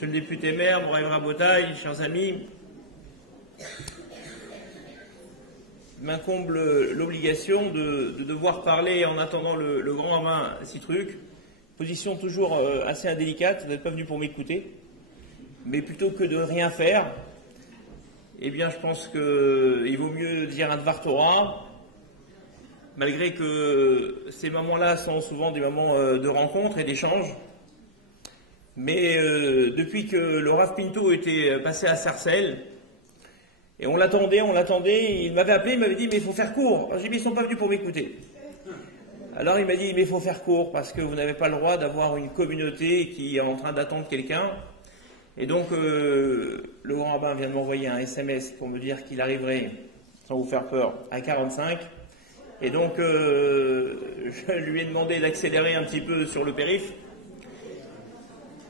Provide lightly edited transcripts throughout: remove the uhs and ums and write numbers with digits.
Monsieur le député maire, Brahim Rabotaï, chers amis, il m'incombe l'obligation de devoir parler en attendant le grand rabbin Citruc. Position toujours assez indélicate, vous n'êtes pas venu pour m'écouter, mais plutôt que de rien faire, eh bien je pense qu'il vaut mieux dire un Dvar Torah, malgré que ces moments-là sont souvent des moments de rencontre et d'échange. Mais depuis que le Rav Pinto était passé à Sarcelles, et on l'attendait, il m'avait appelé, il m'avait dit « mais il faut faire court ». J'ai dit « mais ils ne sont pas venus pour m'écouter ». Alors il m'a dit « mais il faut faire court parce que vous n'avez pas le droit d'avoir une communauté qui est en train d'attendre quelqu'un ». Et donc le grand rabbin vient de m'envoyer un SMS pour me dire qu'il arriverait, sans vous faire peur, à 45. Et donc je lui ai demandé d'accélérer un petit peu sur le périph'.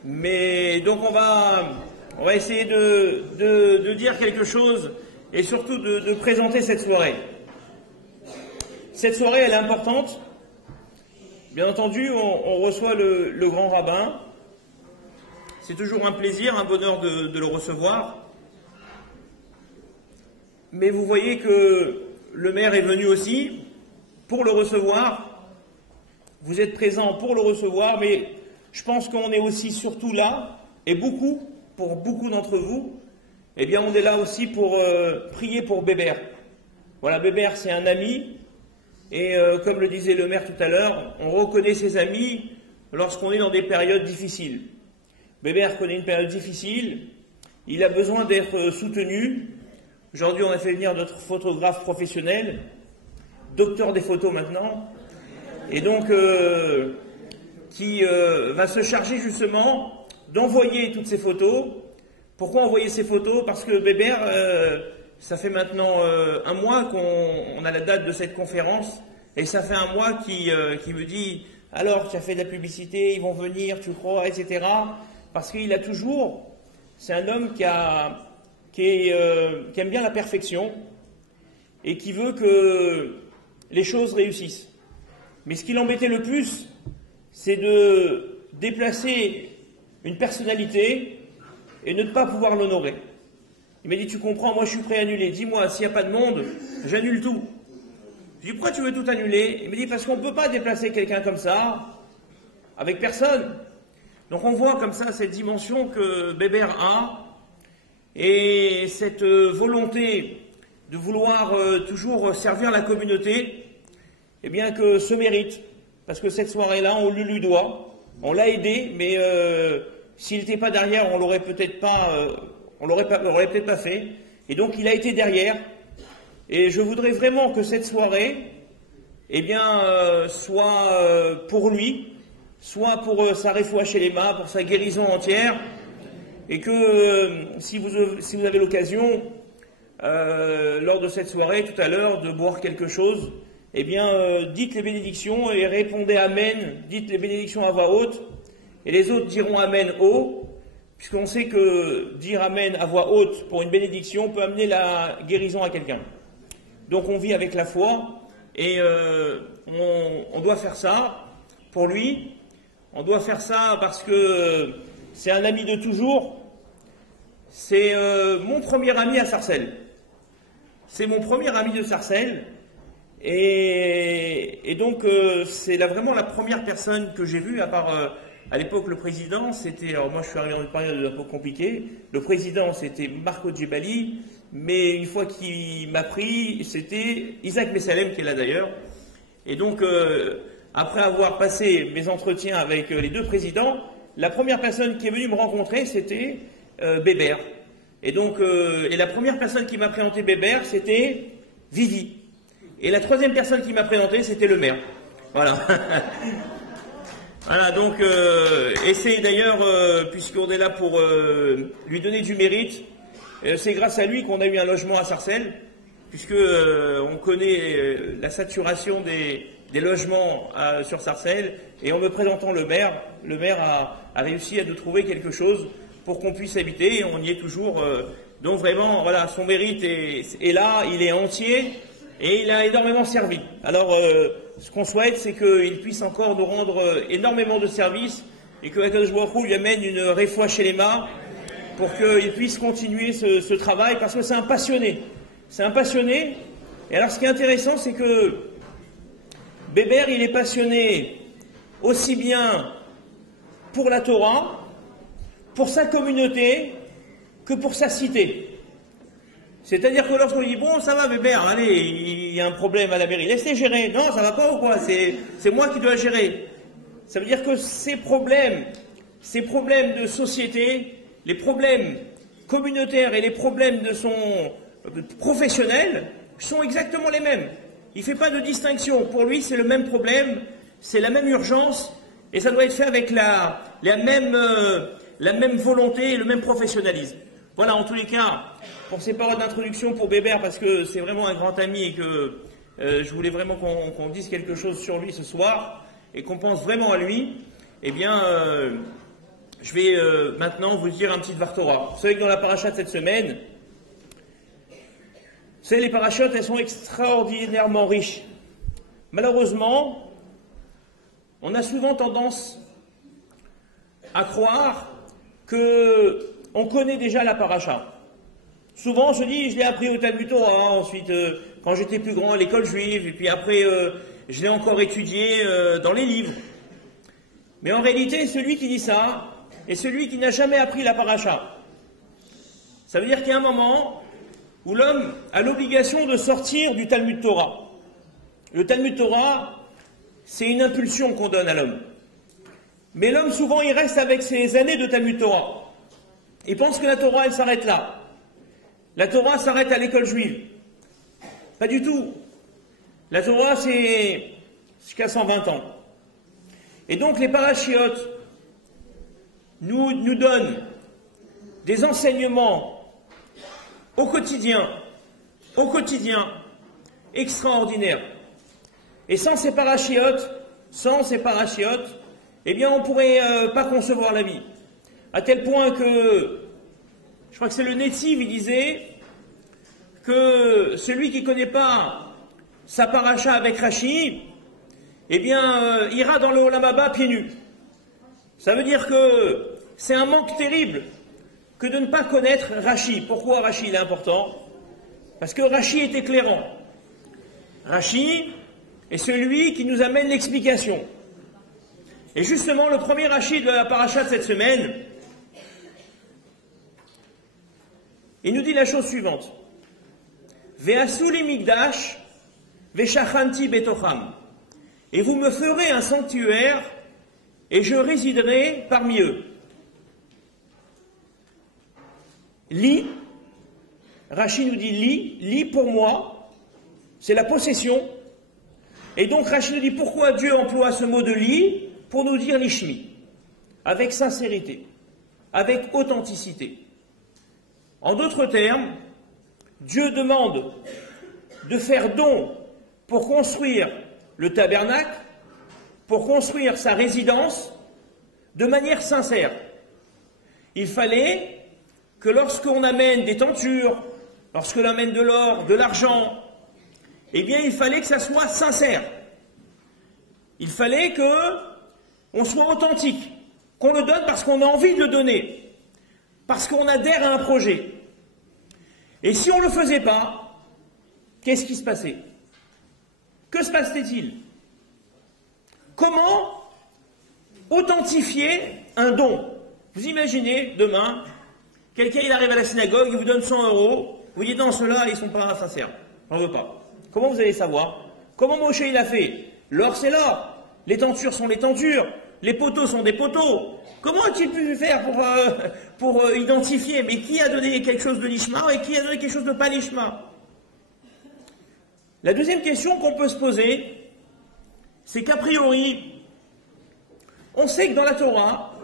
Mais donc on va essayer de dire quelque chose et surtout de présenter cette soirée. Cette soirée, elle est importante. Bien entendu, on reçoit le grand rabbin. C'est toujours un plaisir, un bonheur de le recevoir. Mais vous voyez que le maire est venu aussi pour le recevoir. Vous êtes présents pour le recevoir, mais je pense qu'on est aussi surtout là, et pour beaucoup d'entre vous, eh bien on est là aussi pour prier pour Bébert. Voilà, Bébert c'est un ami, et comme le disait le maire tout à l'heure, on reconnaît ses amis lorsqu'on est dans des périodes difficiles. Bébert connaît une période difficile, il a besoin d'être soutenu. Aujourd'hui on a fait venir notre photographe professionnel, docteur des photos maintenant, et donc qui va se charger justement d'envoyer toutes ces photos. Pourquoi envoyer ces photos? Parce que Bébert, ça fait maintenant un mois qu'on a la date de cette conférence, et ça fait un mois qui me dit « alors, tu as fait de la publicité, ils vont venir, tu crois, etc. » Parce qu'il a toujours, c'est un homme qui aime bien la perfection, et qui veut que les choses réussissent. Mais ce qui l'embêtait le plus, c'est de déplacer une personnalité et ne pas pouvoir l'honorer. Il m'a dit, tu comprends, moi je suis prêt à annuler. Dis-moi, s'il n'y a pas de monde, j'annule tout. Je lui ai dit, pourquoi tu veux tout annuler? Il m'a dit, parce qu'on ne peut pas déplacer quelqu'un comme ça, avec personne. Donc on voit comme ça cette dimension que Bébert a, et cette volonté de vouloir toujours servir la communauté, eh bien que ce mérite. Parce que cette soirée-là, on lui doit, on l'a aidé, mais s'il n'était pas derrière, on l'aurait peut-être pas fait. Et donc il a été derrière. Et je voudrais vraiment que cette soirée, eh bien, soit pour lui, soit pour sa refoua shelema, pour sa guérison entière, et que si vous avez l'occasion, lors de cette soirée, tout à l'heure, de boire quelque chose, eh bien, dites les bénédictions et répondez Amen, dites les bénédictions à voix haute, et les autres diront Amen haut, puisqu'on sait que dire Amen à voix haute pour une bénédiction peut amener la guérison à quelqu'un. Donc on vit avec la foi, et on doit faire ça pour lui, on doit faire ça parce que c'est un ami de toujours, c'est mon premier ami à Sarcelles. C'est mon premier ami de Sarcelles. Et donc c'est vraiment la première personne que j'ai vue, à part à l'époque le président, c'était, alors moi je suis arrivé dans une période un peu compliquée, le président c'était Marco Djebali, mais une fois qu'il m'a pris, c'était Isaac Messalem qui est là d'ailleurs. Et donc après avoir passé mes entretiens avec les deux présidents, la première personne qui est venue me rencontrer c'était Bébert. Et donc et la première personne qui m'a présenté Bébert c'était Vivi. Et la troisième personne qui m'a présenté, c'était le maire. Voilà. Voilà, donc, et c'est d'ailleurs, puisqu'on est là pour lui donner du mérite, c'est grâce à lui qu'on a eu un logement à Sarcelles, puisque on connaît la saturation des logements sur Sarcelles, et en me présentant le maire a réussi à nous trouver quelque chose pour qu'on puisse habiter, et on y est toujours. Donc vraiment, voilà, son mérite est là, il est entier. Et il a énormément servi. Alors, ce qu'on souhaite, c'est qu'il puisse encore nous rendre énormément de services et que Akadosh Baruch Hu lui amène une réfoua chez les mains pour qu'il puisse continuer ce travail, parce que c'est un passionné. C'est un passionné. Et alors, ce qui est intéressant, c'est que Béber, il est passionné aussi bien pour la Torah, pour sa communauté, que pour sa cité. C'est-à-dire que lorsqu'on dit, bon, ça va, Béber, allez, il y a un problème à la mairie, laissez gérer. Non, ça va pas ou quoi? C'est moi qui dois gérer. Ça veut dire que ces problèmes de société, les problèmes communautaires et les problèmes de son professionnel sont exactement les mêmes. Il ne fait pas de distinction. Pour lui, c'est le même problème, c'est la même urgence, et ça doit être fait avec la même volonté et le même professionnalisme. Voilà, en tous les cas, pour ces paroles d'introduction pour Béber, parce que c'est vraiment un grand ami et que je voulais vraiment qu'on dise quelque chose sur lui ce soir, et qu'on pense vraiment à lui, eh bien, je vais maintenant vous dire un petit Dvar Torah. Vous savez que dans la paracha de cette semaine, les parachutes, elles sont extraordinairement riches. Malheureusement, on a souvent tendance à croire qu'on connaît déjà la paracha. Souvent, on se dit, je l'ai appris au Talmud Torah, ensuite, quand j'étais plus grand, à l'école juive, et puis après, je l'ai encore étudié dans les livres. Mais en réalité, celui qui dit ça est celui qui n'a jamais appris la paracha. Ça veut dire qu'il y a un moment où l'homme a l'obligation de sortir du Talmud Torah. Le Talmud Torah, c'est une impulsion qu'on donne à l'homme. Mais l'homme, souvent, il reste avec ses années de Talmud Torah. Il pense que la Torah, elle s'arrête là. La Torah s'arrête à l'école juive. Pas du tout. La Torah, c'est jusqu'à 120 ans. Et donc, les parachiotes nous donnent des enseignements au quotidien, extraordinaires. Et sans ces parachiotes, eh bien, on ne pourrait pas concevoir la vie. À tel point que, je crois que c'est le Netziv, il disait que celui qui ne connaît pas sa paracha avec Rashi, eh bien, ira dans le Olam Haba pieds nus. Ça veut dire que c'est un manque terrible que de ne pas connaître Rashi. Pourquoi Rashi il est important? Parce que Rashi est éclairant. Rashi est celui qui nous amène l'explication. Et justement, le premier Rashi de la paracha de cette semaine, il nous dit la chose suivante. Ve'asuli migdash ve'shachanti betocham. Et vous me ferez un sanctuaire et je résiderai parmi eux. Li, Rashi nous dit li pour moi, c'est la possession. Et donc Rashi nous dit pourquoi Dieu emploie ce mot de li pour nous dire lishmi, avec sincérité, avec authenticité. En d'autres termes, Dieu demande de faire don pour construire le tabernacle, pour construire sa résidence, de manière sincère. Il fallait que lorsqu'on amène des tentures, lorsqu'on amène de l'or, de l'argent, eh bien il fallait que ça soit sincère. Il fallait qu'on soit authentique, qu'on le donne parce qu'on a envie de le donner, parce qu'on adhère à un projet. Et si on ne le faisait pas, qu'est-ce qui se passait? Que se passait-il? Comment authentifier un don? Vous imaginez, demain, quelqu'un il arrive à la synagogue, il vous donne 100 €, vous dites non, ceux-là, ils ne sont pas sincères, j'en veux pas. Comment vous allez savoir? Comment Moshe il a fait? L'or c'est l'or, les tentures sont les tentures, les poteaux sont des poteaux. Comment a-t-il pu faire pour identifier? Mais qui a donné quelque chose de lishma et qui a donné quelque chose de pas lishma? La deuxième question qu'on peut se poser, c'est qu'a priori, on sait que dans la Torah,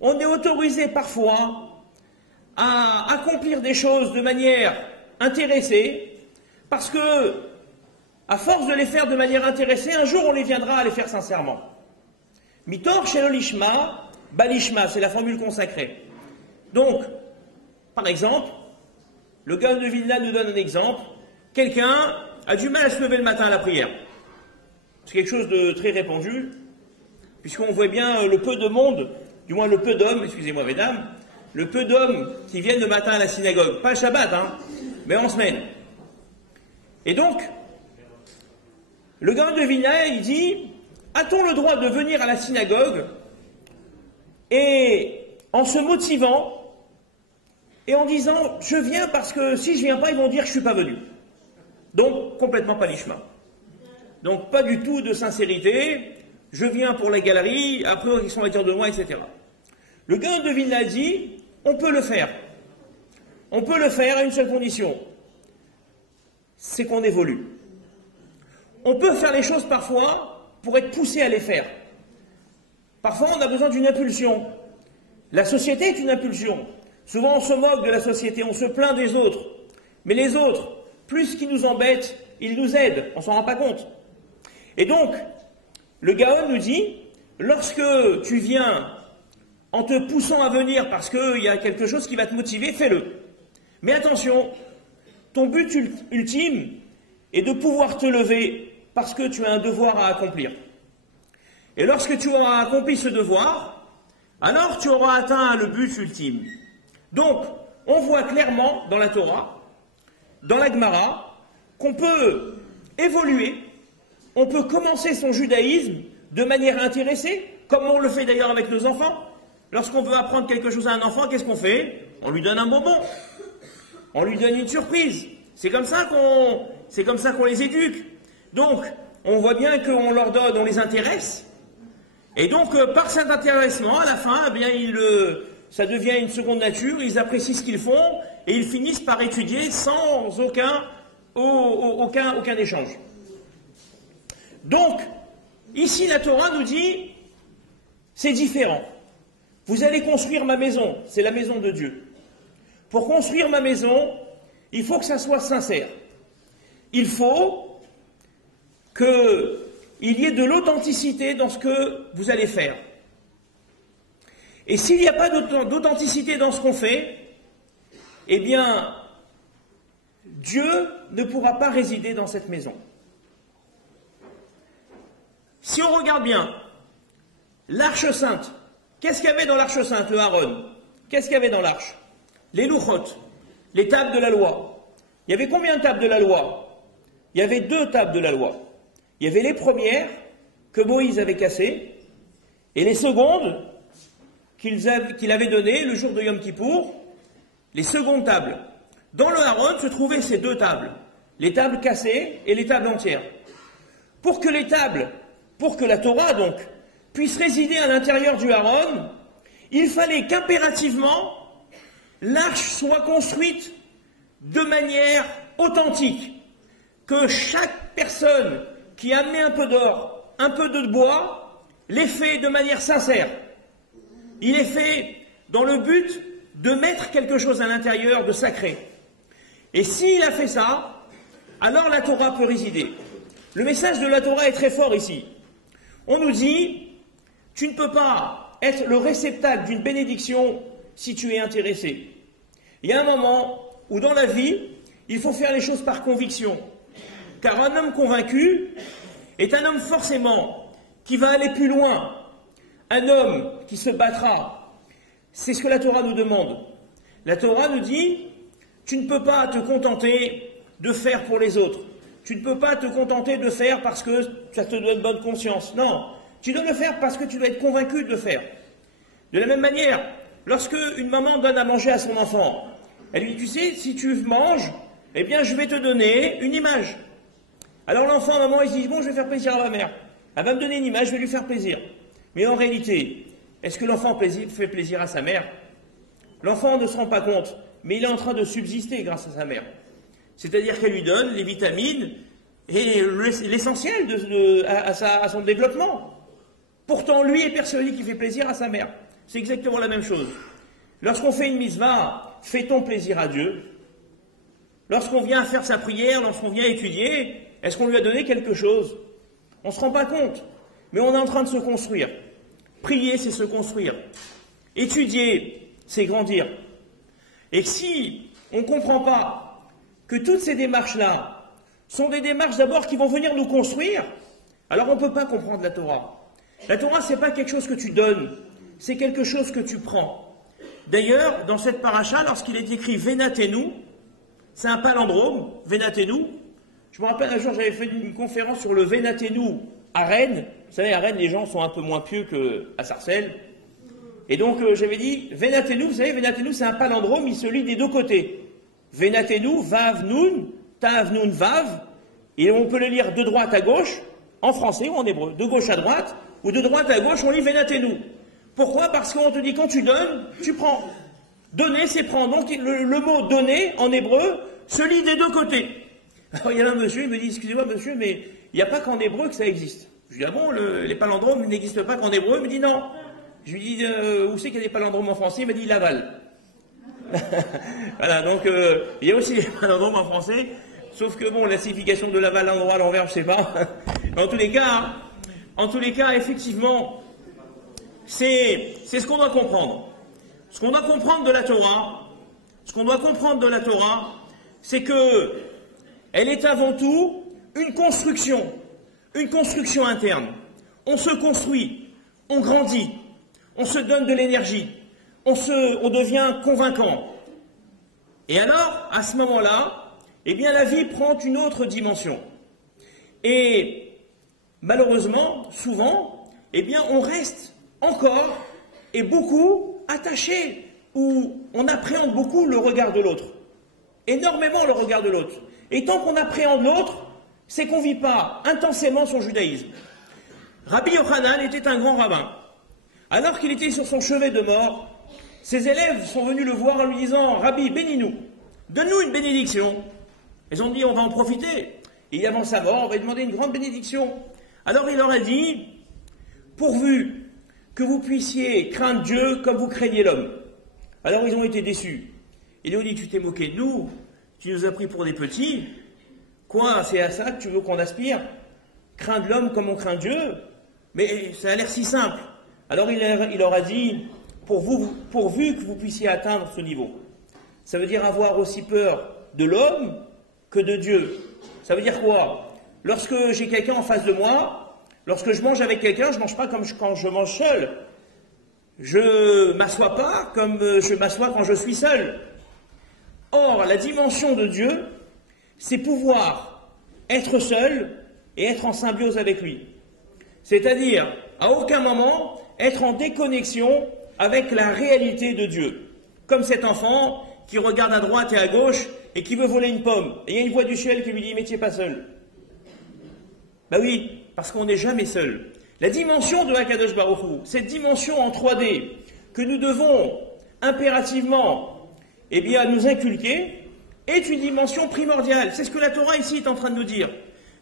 on est autorisé parfois à accomplir des choses de manière intéressée, parce que, à force de les faire de manière intéressée, un jour on les viendra à les faire sincèrement. Mitor shelo lishma, balishma, c'est la formule consacrée. Donc, par exemple, le Gaon de Vilna nous donne un exemple. Quelqu'un a du mal à se lever le matin à la prière. C'est quelque chose de très répandu. puisqu'on voit bien le peu de monde, du moins le peu d'hommes, excusez-moi mesdames, le peu d'hommes qui viennent le matin à la synagogue, pas le Shabbat, hein, mais en semaine. Et donc, le Gaon de Vilna, il dit, a-t-on le droit de venir à la synagogue et en se motivant et en disant, je viens parce que si je viens pas, ils vont dire que je suis pas venu. Donc, complètement pas les chemins. Donc, pas du tout de sincérité, je viens pour la galerie, après, ils sont à dire de moi, etc. Le Gaon de Vilna dit, on peut le faire. On peut le faire à une seule condition, c'est qu'on évolue. On peut faire les choses parfois pour être poussé à les faire. Parfois, on a besoin d'une impulsion. La société est une impulsion. Souvent, on se moque de la société, on se plaint des autres. Mais les autres, plus qu'ils nous embêtent, ils nous aident, on s'en rend pas compte. Et donc, le Gaon nous dit, lorsque tu viens en te poussant à venir parce qu'il y a quelque chose qui va te motiver, fais-le. Mais attention, ton but ultime est de pouvoir te lever parce que tu as un devoir à accomplir. Et lorsque tu auras accompli ce devoir, alors tu auras atteint le but ultime. Donc, on voit clairement dans la Torah, dans la Gemara, qu'on peut évoluer, on peut commencer son judaïsme de manière intéressée, comme on le fait d'ailleurs avec nos enfants. Lorsqu'on veut apprendre quelque chose à un enfant, qu'est-ce qu'on fait? On lui donne un bonbon, on lui donne une surprise. C'est comme ça qu'on les éduque. Donc, on voit bien qu'on leur donne, on les intéresse. Et donc, par cet intéressement, à la fin, eh bien, ça devient une seconde nature, ils apprécient ce qu'ils font, et ils finissent par étudier sans aucun échange. Donc, ici, la Torah nous dit, c'est différent. Vous allez construire ma maison, c'est la maison de Dieu. Pour construire ma maison, il faut que ça soit sincère. Il faut qu'il y ait de l'authenticité dans ce que vous allez faire. Et s'il n'y a pas d'authenticité dans ce qu'on fait, eh bien, Dieu ne pourra pas résider dans cette maison. Si on regarde bien, l'arche sainte, qu'est-ce qu'il y avait dans l'arche sainte, le Aaron? Qu'est-ce qu'il y avait dans l'arche? Les louchot, les tables de la loi. Il y avait combien de tables de la loi? Il y avait 2 tables de la loi. Il y avait les premières que Moïse avait cassées et les secondes qu'il avait données le jour de Yom Kippour, les secondes tables. Dans le Aaron se trouvaient ces 2 tables, les tables cassées et les tables entières. Pour que la Torah donc puisse résider à l'intérieur du Aaron, il fallait qu'impérativement l'arche soit construite de manière authentique, que chaque personne qui a amené un peu d'or, un peu de bois, l'ait fait de manière sincère. Il est fait dans le but de mettre quelque chose à l'intérieur de sacré. Et s'il a fait ça, alors la Torah peut résider. Le message de la Torah est très fort ici. On nous dit, tu ne peux pas être le réceptacle d'une bénédiction si tu es intéressé. Il y a un moment où dans la vie, il faut faire les choses par conviction. Car un homme convaincu est un homme forcément qui va aller plus loin. Un homme qui se battra. C'est ce que la Torah nous demande. La Torah nous dit, tu ne peux pas te contenter de faire pour les autres. Tu ne peux pas te contenter de faire parce que ça te donne bonne conscience. Non, tu dois le faire parce que tu dois être convaincu de le faire. De la même manière, lorsque une maman donne à manger à son enfant, elle lui dit, tu sais, si tu manges, eh bien je vais te donner une image. Alors l'enfant, maman, il se dit, bon, je vais faire plaisir à ma mère. Elle va me donner une image, je vais lui faire plaisir. Mais en réalité, est-ce que l'enfant fait plaisir à sa mère? L'enfant ne se rend pas compte, mais il est en train de subsister grâce à sa mère. C'est-à-dire qu'elle lui donne les vitamines et l'essentiel à son développement. Pourtant, lui est persuadé qu'il fait plaisir à sa mère. C'est exactement la même chose. Lorsqu'on fait une mitzvah, fait-on plaisir à Dieu? Lorsqu'on vient faire sa prière, lorsqu'on vient étudier, est-ce qu'on lui a donné quelque chose? On ne se rend pas compte, mais on est en train de se construire. Prier, c'est se construire. Étudier, c'est grandir. Et si on ne comprend pas que toutes ces démarches-là sont des démarches d'abord qui vont venir nous construire, alors on ne peut pas comprendre la Torah. La Torah, c'est pas quelque chose que tu donnes, c'est quelque chose que tu prends. D'ailleurs, dans cette paracha, lorsqu'il est écrit Venatenu, c'est un palindrome, Venatenu. Je me rappelle un jour, j'avais fait une conférence sur le Venatenu à Rennes. Vous savez, à Rennes, les gens sont un peu moins pieux qu'à Sarcelles. Et donc, j'avais dit, Venatenu, vous savez, Venatenu, c'est un palindrome, il se lit des deux côtés. Venatenu, Vav, Nun, Tav, Nun, Vav. Et on peut le lire de droite à gauche, en français ou en hébreu. De gauche à droite, ou de droite à gauche, on lit Venatenu. Pourquoi? Parce qu'on te dit, quand tu donnes, tu prends. Donner, c'est prendre. Donc, le mot donner, en hébreu, se lit des deux côtés. Alors, il y a un monsieur, il me dit, excusez-moi, monsieur, mais il n'y a pas qu'en hébreu que ça existe. Je lui dis, ah bon, les palindromes n'existent pas qu'en hébreu? Il me dit, non. Je lui dis, où c'est qu'il y a des palindromes en français? Il m'a dit, Laval. Voilà, donc, il y a aussi des palindromes en français, sauf que, bon, la signification de Laval à l'endroit, à l'envers, je sais pas. Mais en tous les cas, effectivement, c'est ce qu'on doit comprendre. Ce qu'on doit comprendre de la Torah, c'est que elle est avant tout une construction interne. On se construit, on grandit, on se donne de l'énergie, on devient convaincant. Et alors, à ce moment-là, eh bien, la vie prend une autre dimension. Et malheureusement, souvent, eh bien, on reste encore et beaucoup attaché, où on appréhende beaucoup le regard de l'autre. Énormément le regard de l'autre. Et tant qu'on appréhende l'autre, c'est qu'on ne vit pas intensément son judaïsme. Rabbi Yochanan était un grand rabbin. Alors qu'il était sur son chevet de mort, ses élèves sont venus le voir en lui disant « Rabbi, bénis-nous, donne-nous une bénédiction ». Ils ont dit « On va en profiter ». Et avant sa mort, on va lui demander une grande bénédiction. Alors il leur a dit « Pourvu que vous puissiez craindre Dieu comme vous craignez l'homme ». Alors ils ont été déçus. Ils lui ont dit « Tu t'es moqué de nous, tu nous as pris pour des petits. Quoi, c'est à ça que tu veux qu'on aspire? Craindre l'homme comme on craint Dieu? Mais ça a l'air si simple. » Alors il leur a dit « Pourvu que vous puissiez atteindre ce niveau. » Ça veut dire avoir aussi peur de l'homme que de Dieu. Ça veut dire quoi? Lorsque j'ai quelqu'un en face de moi, lorsque je mange avec quelqu'un, je ne mange pas comme quand je mange seul. Je ne m'assois pas comme je m'assois quand je suis seul. Or, la dimension de Dieu, c'est pouvoir être seul et être en symbiose avec lui. C'est-à-dire, à aucun moment, être en déconnexion avec la réalité de Dieu. Comme cet enfant qui regarde à droite et à gauche et qui veut voler une pomme. Et il y a une voix du ciel qui lui dit « Mais tu n'es pas seul ». Ben oui, parce qu'on n'est jamais seul. La dimension de Akadosh Baruch Hu, cette dimension en 3D que nous devons impérativement nous inculquer, est une dimension primordiale. C'est ce que la Torah ici est en train de nous dire.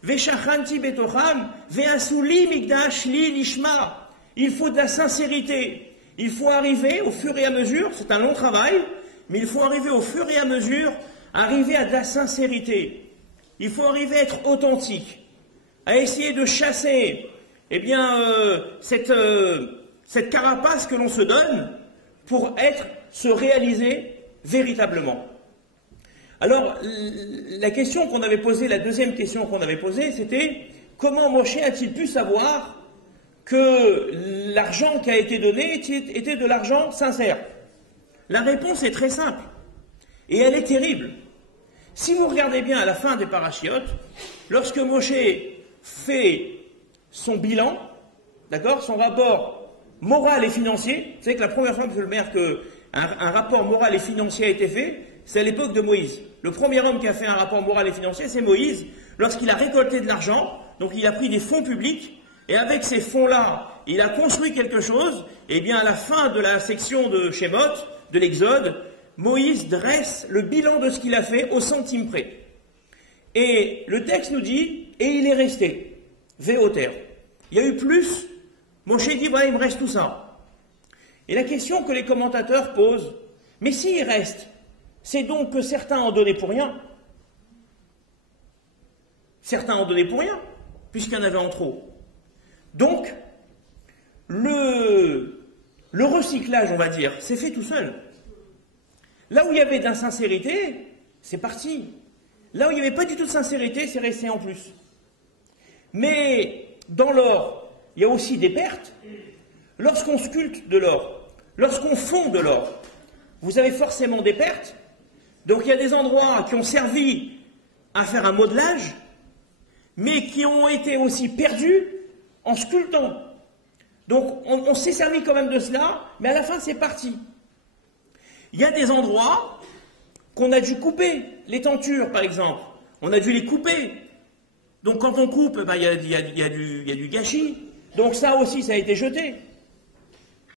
Veshachanti betocham, ve'asuli migdash li lishma. Il faut de la sincérité. Il faut arriver au fur et à mesure, c'est un long travail, mais il faut arriver au fur et à mesure, arriver à de la sincérité. Il faut arriver à être authentique, à essayer de chasser cette carapace que l'on se donne pour se réaliser véritablement. Alors, la question qu'on avait posée, la deuxième question qu'on avait posée, c'était comment Moshe a-t-il pu savoir que l'argent qui a été donné était de l'argent sincère? La réponse est très simple, et elle est terrible. Si vous regardez bien à la fin des parachiotes, lorsque Moshe fait son bilan, d'accord, son rapport moral et financier, vous savez que la première fois, monsieur le maire, qu'un rapport moral et financier a été fait, c'est à l'époque de Moïse. Le premier homme qui a fait un rapport moral et financier, c'est Moïse, lorsqu'il a récolté de l'argent, donc il a pris des fonds publics, et avec ces fonds-là, il a construit quelque chose, et bien à la fin de la section de Shemot, de l'Exode, Moïse dresse le bilan de ce qu'il a fait au centime près. Et le texte nous dit, et il est resté, Véoter. Il y a eu plus, Moshe dit, voilà, il me reste tout ça. Et la question que les commentateurs posent, mais s'il reste, c'est donc que certains ont donné pour rien. Certains ont donné pour rien, puisqu'il y en avait en trop. Donc, le recyclage, on va dire, c'est fait tout seul. Là où il y avait de l'insincérité, c'est parti. Là où il n'y avait pas du tout de sincérité, c'est resté en plus. Mais dans l'or, il y a aussi des pertes. Lorsqu'on sculpte de l'or, lorsqu'on fond de l'or, vous avez forcément des pertes. Donc il y a des endroits qui ont servi à faire un modelage, mais qui ont été aussi perdus en sculptant. Donc on s'est servi quand même de cela, mais à la fin c'est parti. Il y a des endroits qu'on a dû couper, les tentures par exemple, on a dû les couper. Donc quand on coupe, il y a du gâchis, donc ça aussi ça a été jeté.